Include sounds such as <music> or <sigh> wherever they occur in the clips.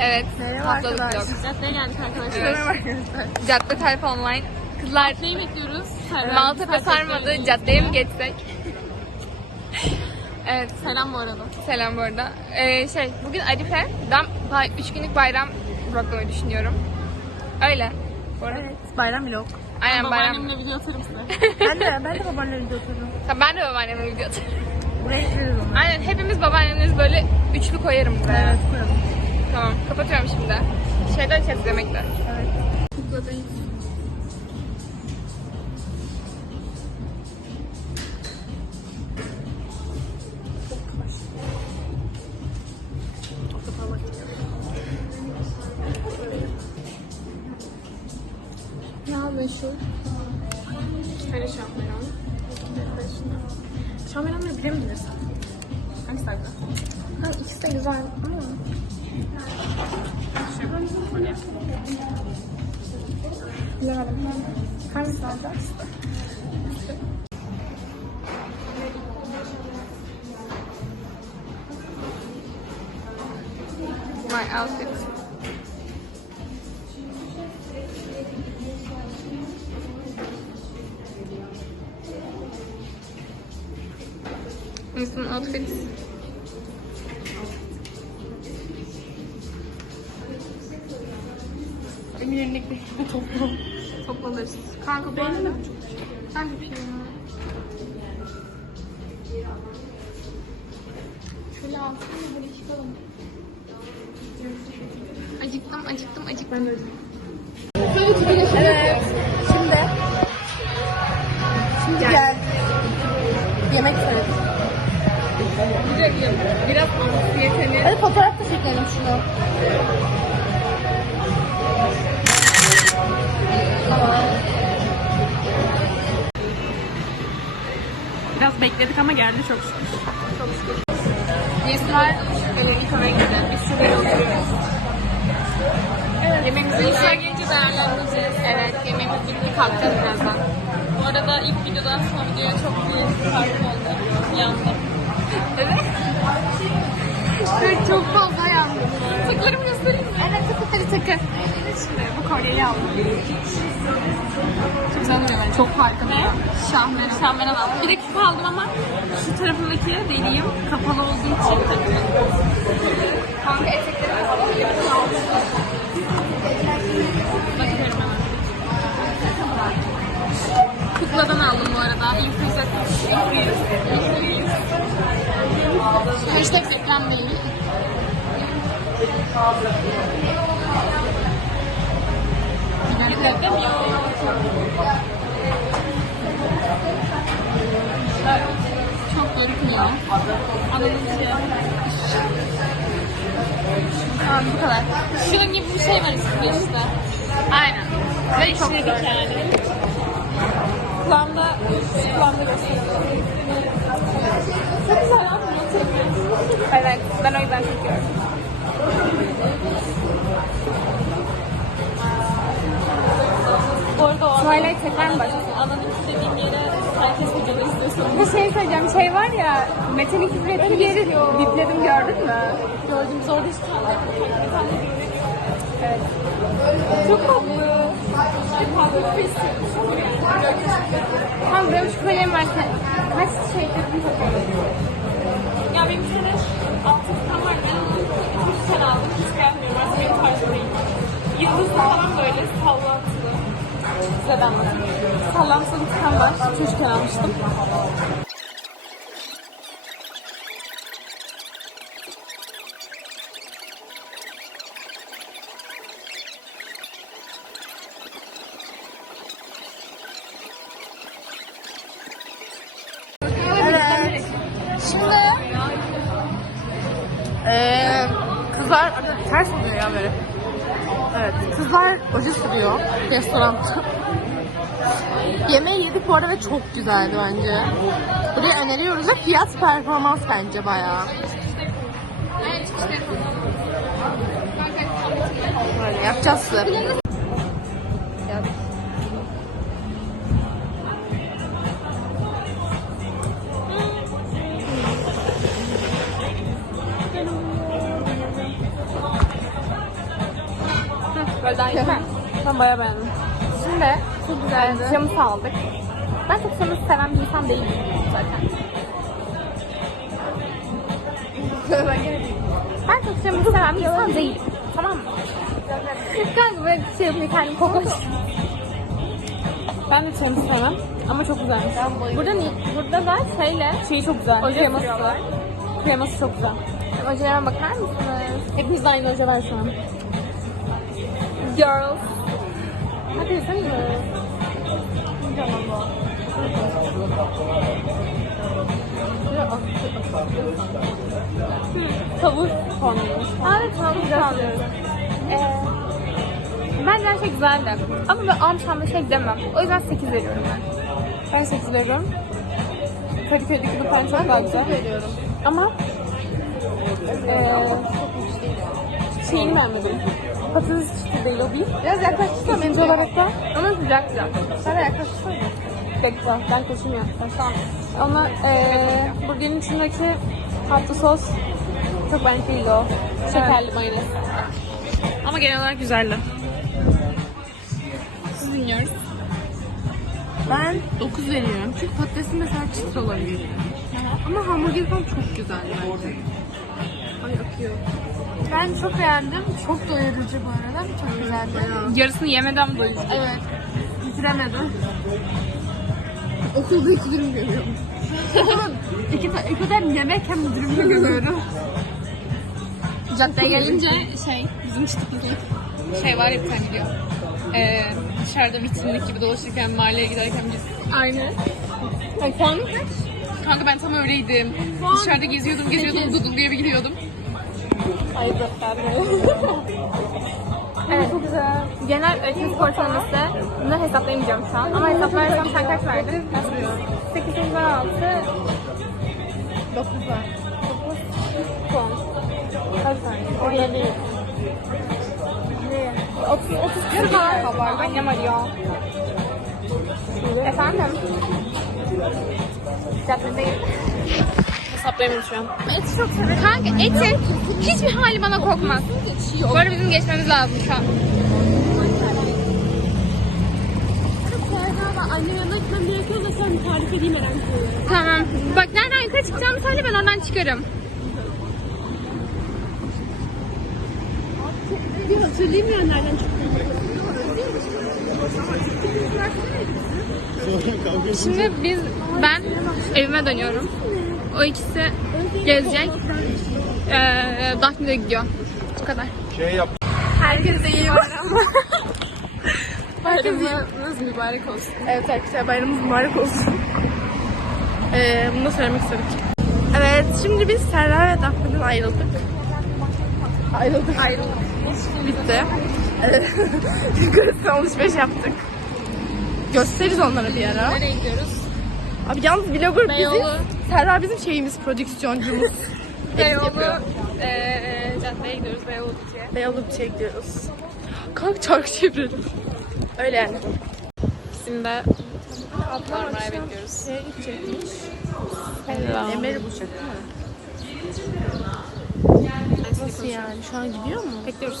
Evet. Merhaba haftalık arkadaşlar. Caddeye geldik arkadaşlar. Evet. Merhaba arkadaşlar. Cadde Tayfa Online. Kızlar Neyi bekliyoruz? Maltepe sarmadı. Caddeye mi geçsek? <laughs> evet. Selam bu arada. Selam bu arada. Ee, şey, bugün Arife. Ben 3 günlük bayram vloglamayı düşünüyorum. Öyle. Bu arada. Evet. Bayram vlog. Aynen bayram. Babaannemle video atarım size. <laughs> Ben de ben de babaannemle video atıyorum. Tamam, ben de babaannemle video atarım. Buraya ekleriz onu. Aynen hepimiz babaannemiz böyle üçlü koyarım buraya. Evet koyalım. Tamam kapatıyorum şimdi. Şeyden içeriz yemekler. Evet. Ne meşhur? Hani şampiyon. Şampiyonları bilebilirsin. Hangisi daha güzel? Ha, ikisi de güzel ama. Bilemedim. Hangisi vardı? My outfit. Bizim outfit. Emirlik bir toplu. Toplanırız. Kanka bu arada. Ben yapayım ya. Şöyle altına böyle çıkalım. Acıktım, acıktım, acıktım. Ben de Evet. Şimdi. Şimdi geldik. Yemek söyledik. Biraz anksiyeteli. Hadi fotoğraf da çekelim şunu. Biraz bekledik ama geldi çok şükür. Giysiler ellerini yıkamaya gidelim. Biz şuraya oturuyoruz. Evet. Yemeğimizi işe gelince değerlendireceğiz. Evet, yemeğimiz bitti. Kalkacağız birazdan. Bu arada ilk videodan son videoya çok bir fark oldu. Çok güzel duruyor bence. Çok harika. Ne? Şahmeran. Şampiyon aldım. Bir de küpe aldım ama şu tarafındaki deliyim. Kapalı olduğu için takıyorum. Kanka etekleri kapalı. Bakıyorum hemen. Kukladan aldım bu arada. İnfluencer. Hashtag reklam değil. Yükledim Çok görünmüyor. Tamam, bu kadar. Şunun gibi bir şey var üstünde işte. Aynen. Ve işledik yani. Kulağımda, kulağımda gösteriyorum. Çok güzel. Evet, ben o yüzden çekiyorum. Bu arada o Twilight tekrar mı başlasın? Ananın istediğim yere herkes videoda izliyorsun. Bir şey söyleyeceğim. Şey var ya, Mete'nin küfür ettiği yeri bipledim gördün mü? Gördüğümüz orada hiç görüyoruz. Evet. Çok tatlı. Bir istiyormuş. Tam böyle şu kolyem varken kaç şey dedim takıyorum. Ya benim bir tane altın tutam var. Ben onu iki tane aldım. Hiç beğenmiyorum. Artık benim tarzım değil. Yıldızlı falan böyle sallantılı. Size de anlatayım. Sallantılı bir tutam var. Çocukken almıştım. Evet. Şimdi eee kızlar ters oluyor ya böyle. Evet. Kızlar oje sürüyor restoranda. Yemeği yedik bu arada ve çok güzeldi bence. Burayı öneriyoruz ve fiyat performans bence bayağı. Böyle yapacağız size. Ben bayağı beğendim. Şimdi çok güzeldi. Tırmızı aldık. Ben çok tırmızı seven bir insan değilim zaten. ben çok tırmızı seven bir insan değilim. Tamam mı? Kanka böyle şey yapıyor kendimi kokoş. Ben de çayımı sevmem ama çok güzelmiş. Burada, burada da şeyle Şeyi çok güzel. oje Kreması. sürüyorlar. Kreması çok güzel. Ojelere bakar mısınız? Hepimiz de aynı oje var şu an. Girls. Hadi sen de. Tavuk puanlıyoruz. Evet güzel anlıyoruz. Ee, bence her şey güzeldi. Ama ben bir şey demem. O yüzden 8 veriyorum ben. Ben 8 veriyorum. Kadıköy'deki bu tane çok daha güzel. Ama eee şeyini beğenmedim. Patates çıtı değil o değil. Biraz yaklaştırsana İkinci olarak da Ama sıcak sıcak. Sana yaklaştırsana. bekle. Ben koşum Tamam. Ama eee burgerin içindeki tatlı sos çok değildi o. Şekerli mayonez. Ama genel olarak güzeldi. Siz dinliyoruz. Ben 9 veriyorum. Çünkü patatesin mesela çıtır olabilir. Ama hamburger falan çok güzel bence. Ay akıyor. Ben çok beğendim. Çok doyurucu bu arada. Çok güzeldi. Yarısını yemeden doyuyor. Evet. Bitiremedim. Okulda iki dürüm görüyorum. iki, iki kadar yemek hem dürüm de görüyorum. Caddeye gelince şey bizim çıktık şey var ya bir tane video. Ee, dışarıda vitrinlik gibi dolaşırken mahalleye giderken biz. Aynen. Ay, puanın kaç? Kanka ben tam öyleydim. Dışarıda geziyordum geziyordum Google diye bir gidiyordum. Evet. Çok güzel. Genel öğretim ortalaması. Bunu hesaplayamayacağım şu an. Ama hesaplarsam sen kaç verdin? 8 6 9 var. puan. Kaç tane? Oraya değil. 30 30 falan var. Annem arıyor. Efendim? Caddedeyim. Hesaplayamadım şu an. Eti çok severim. Kanka etin hiçbir hali bana kokmaz. Bu arada bizim geçmemiz lazım şu an. Annem yanına gerekiyor da sen tarif edeyim herhalde. Tamam. Bak nereden yukarı çıkacağımı söyle ben oradan çıkarım. Bir hatırlayayım ya nereden çıktığını. Şimdi biz, ben evime dönüyorum. O ikisi gezecek. Ee, Daphne de gidiyor. Bu kadar. Şey yap. Herkese iyi bayramlar. <laughs> Bayramınız mübarek olsun. Evet arkadaşlar bayramımız mübarek olsun. Ee, bunu da söylemek istedik. Evet şimdi biz Serra ve Daphne'den ayrıldık. Ayrıldık. Ayrıldık. Bitti. Evet. <laughs> Yukarısına alışveriş yaptık. Gösteririz onlara bir ara. Nereye gidiyoruz? Abi yalnız vlogger Beyoğlu. biziz. Serra bizim şeyimiz, prodüksiyoncumuz. <laughs> Beyoğlu. Ee, caddeye gidiyoruz Beyoğlu diye. Beyoğlu bir şey gidiyoruz. Kalk çark çevirelim. Öyle yani. Şimdi de Marmara'ya bekliyoruz. Şeye gidecekmiş. Hello. Emel'i bulacak değil mi? Nasıl yani? Şu an gidiyor mu? Bekliyoruz.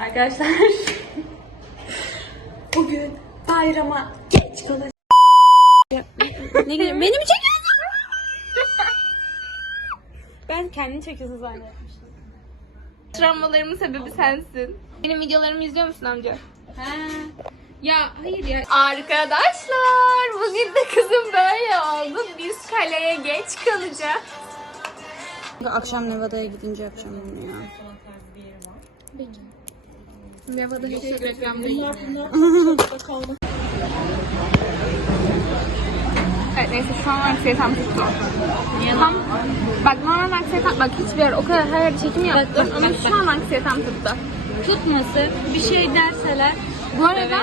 Arkadaşlar bugün bayrama geç kalacağız. ne gülüyorum? Beni mi çekiyorsun? ben kendini çekiyorsun zannetmiştim. Travmalarımın sebebi sensin. Benim videolarımı izliyor musun amca? Ya hayır ya. Arkadaşlar bugün de kızım böyle oldu. Biz kaleye geç kalacağız. Akşam Nevada'ya gidince yapacağım bunu ya. Nevada hiç reklam değil. Evet neyse şu an anksiyetem tuttu. Tam, bak normal anksiyetem, bak hiçbir yer o kadar her yerde çekim yaptım ama şu an anksiyetem tuttu. Tutması bir şey derseler Bu arada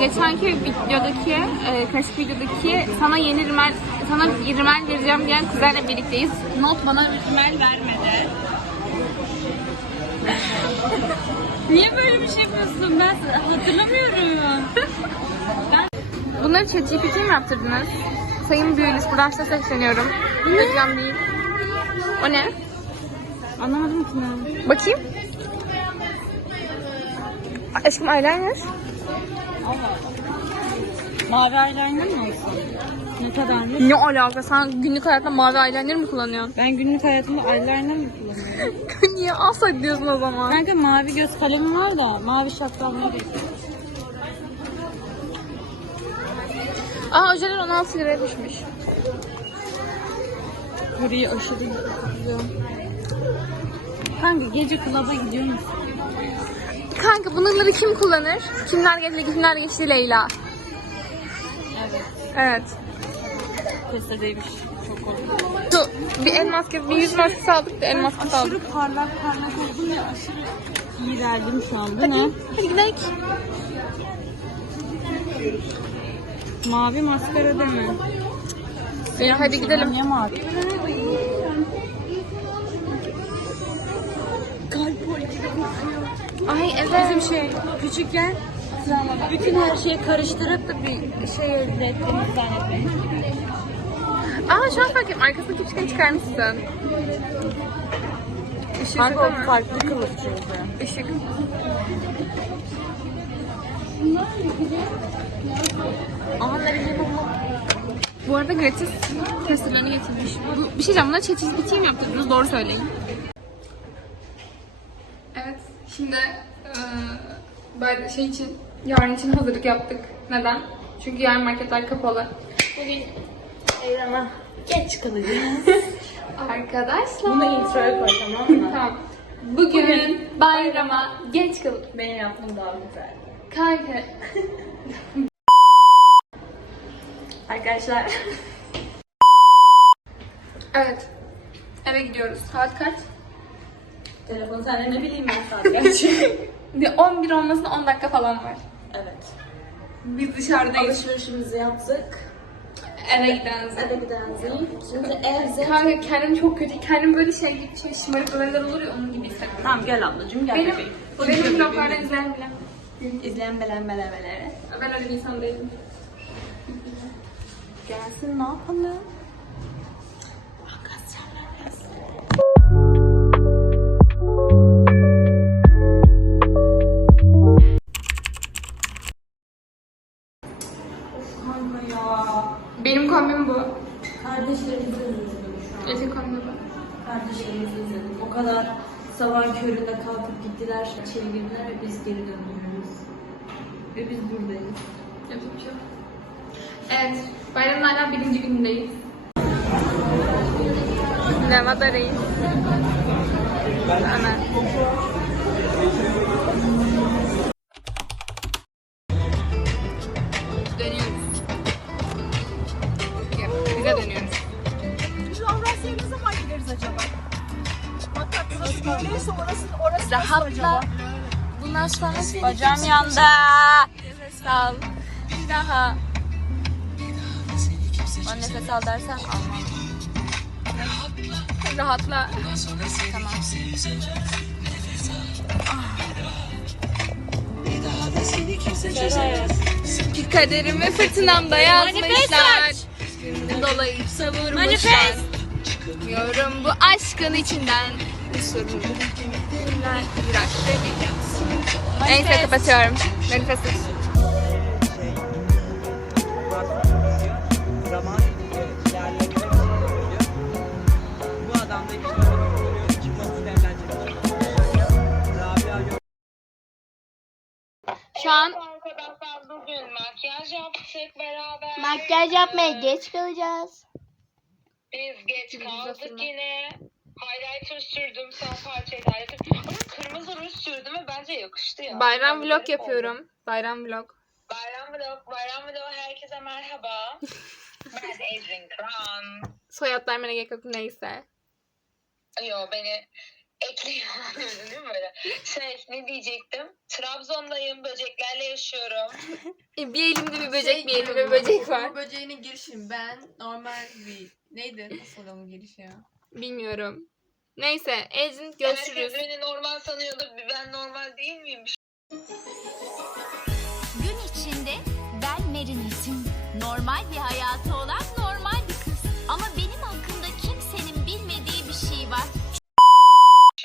geçenki videodaki, e, karışık videodaki sana yeni rimel, sana rimel vereceğim diyen kızlarla birlikteyiz. not bana rimel vermedi. Niye böyle bir şey yapıyorsun? Ben hatırlamıyorum. Bunları ChatGPT mi yaptırdınız? Sayın Büyülüş, buradan size sesleniyorum. Reklam değil. O ne? Anlamadım ki ne. Bakayım. Aşkım eyeliner. Mavi eyeliner mi olsun? Ne kadarmış? Ne alaka? Sen günlük hayatta mavi eyeliner mi kullanıyorsun? Ben günlük hayatımda eyeliner mi kullanıyorum? <laughs> Niye asla diyorsun o zaman? Kanka mavi göz kalemim var da mavi şapkam var. Aa ojeler 16 liraya düşmüş. Gri aşırı güzel. Kanka gece klaba gidiyor musun? Kanka bunları kim kullanır? Kimler geçti, kimler geçti Leyla. Evet. Evet. Testedeymiş. Çok. Şu bir el maskesi, bir yüz maskesi aldık da el maskesi aldık. Aşırı parlak parlak oldum ya aşırı iğrendim şu an. Bu ne? Hadi gidelim. Mavi maskara değil mi? İyi, hadi gidelim. Niye mavi? Ay evet. Bizim şey küçükken bütün her şeyi karıştırıp da bir şey elde ettiğimizi zannetmeyin. Aa şu an fark ettim. Arkasını küçükken çıkarmışsın. Işık Kanka o farklı kılıf çünkü. Işık. Aha nereye Bu arada gratis testlerini getirmiş. Bu, bir şey diyeceğim. Bunlar çeşitli team yaptırdınız. Doğru söyleyin. Evet. Şimdi eee şey için yarın için hazırlık yaptık. Neden? Çünkü yarın marketler kapalı. Bugün Eyleme. Geç kalacağız. <laughs> arkadaşlar. Bunu introya koy tamam mı? Tamam. Bugün, bayrama geç kaldık. Benim yaptığım daha güzel. Kanka. Arkadaşlar. Evet. Eve gidiyoruz. Saat kaç? Telefon sende ne bileyim ben saat kaç. <laughs> Bir 11 olmasına 10 dakika falan var. evet. Biz dışarıdayız. Alışverişimizi yaptık. Eve gideceğiz. Eve gideceğiz. Şimdi evde. Kanka kendim çok kötü. Kendim böyle şey gibi şey şımarık olaylar olur ya onun gibi hissediyorum. Tamam gel ablacığım gel Benim, bebeğim. benim vloglardan izleyen bile. İzleyen belen belemelere. Ben öyle bir insan değilim. Gelsin ne yapalım? Benim kombim bu. Kardeşlerimizi üzüldüm şu an. Kombim bu. Kardeşlerimizi üzüldüm. O kadar sabah köründe kalkıp gittiler, içeri girdiler ve biz geri dönüyoruz. Ve biz buradayız. Yapacak bir şey yok. Evet. Bayramın hala birinci günündeyiz. Nevada'dayız. Hemen. Dönüyoruz. Bize dönüyoruz. Şu Avrasya'ya ne zaman gideriz acaba? Hatta burası böyleyse orası, orası nasıl Rahatla. acaba? Bundan sonra Bacağım yandı. nefes al. Daha. Nefes al dersen almam. Rahatla. Tamam. Ki kaderimi fırtınamda yazmışlar. Dolayı savurmuşlar. Çıkmıyorum bu aşkın içinden. Kusurum. Neyse kapatıyorum. Manifest. Yaptık beraber. Makyaj yapmaya geç kalacağız. Biz geç kaldık yine. Highlighter sürdüm, son parçayı highlighter. Ama kırmızı ruj sürdüm ve bence yakıştı ya. bayram Ben vlog yapıyorum. oldum. Bayram vlog. Bayram vlog, bayram vlog herkese merhaba. <laughs> ben Ezrin Kran. Soyadlar bana gerek yok neyse. Yo beni ekliyor <laughs> değil mi böyle? Şey ne diyecektim? Trabzon'dayım, böceklerle yaşıyorum. E, bir elimde bir böcek, bir elimde bir böcek var. Bu böceğinin girişim ben normal bir neydi nasıl onun girişi ya? Bilmiyorum. Neyse, Ecin Herkes görüşürüz. beni normal sanıyordu. Ben normal değil miyim?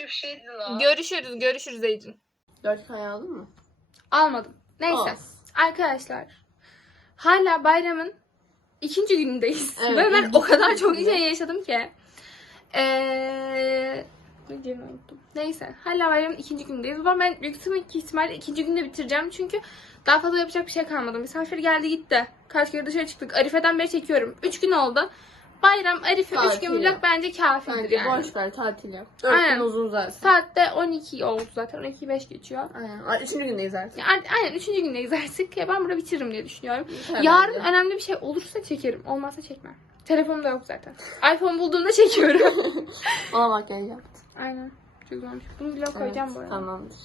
Bunu. Görüşürüz, görüşürüz Ecin. 4K'yı aldın mı? Almadım. Neyse. Olsun. Arkadaşlar. Hala bayramın ikinci günündeyiz. Evet, Ve ben o kadar çok şey yaşadım ki. Eee... Neyse. Hala bayramın ikinci günündeyiz. Ama ben büyük ihtimalle ikinci günde bitireceğim. Çünkü daha fazla yapacak bir şey kalmadı. Misafir geldi gitti. Kaç kere dışarı çıktık. Arife'den beri çekiyorum. Üç gün oldu. Bayram, Arife, üç Tatil gün vlog bence kafidir Bence yani. boş ver tatil yap. 4 Aynen. gün uzun zaten. Saatte 12 oldu zaten. 12 5 geçiyor. Aynen. Ay, Üçüncü gündeyiz artık. Yani aynen üçüncü gündeyiz artık. Ya ben burada bitiririm diye düşünüyorum. Yeter Yarın önemli bir şey olursa çekerim. Olmazsa çekmem. Telefonum da yok zaten. iPhone bulduğumda çekiyorum. <laughs> Ona makyaj yaptı. aynen. Çok güzelmiş. Bunu vlog koyacağım bu arada. Tamamdır.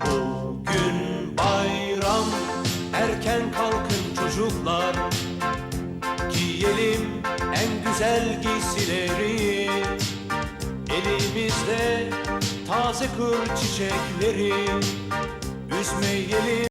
Bugün bayram erken kalkın çocuklar Giyelim en güzel giysileri. Elimizde taze kır çiçekleri. Üzmeyelim